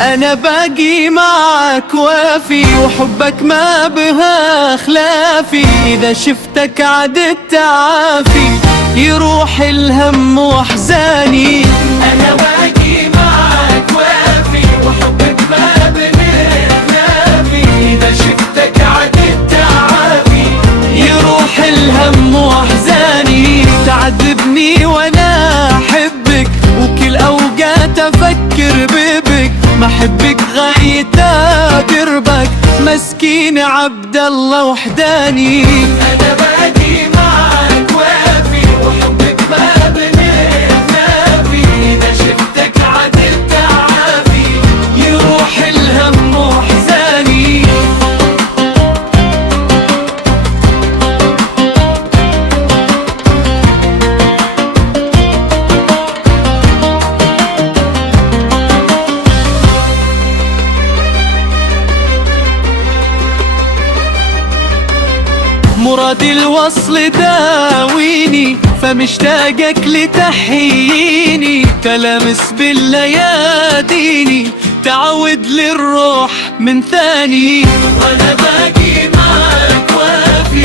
أنا باقي معك وافي، وحبك ما بها خلافي. إذا شفتك عدت تعافي، يروح الهم وأحزاني. أنا باقي معك وافي، وحبك ما بها خلافي. إذا شفتك عدت تعافي، يروح الهم وأحزاني. تعذبني وأنا أحبك، وكل أوقات أفكر ببك. ما حبك غايته دربك، مسكين عبد الله وحداني. أنا باقي معك وافي، وحبك ما بنخلافي. إذا شفتك عدل تعافي، يروح الهم وحزاني. مراد الوصل داويني، فمشتاقك لتحييني. تلامس باللياديني، تعود للروح من ثاني. وانا باقي معك وافي،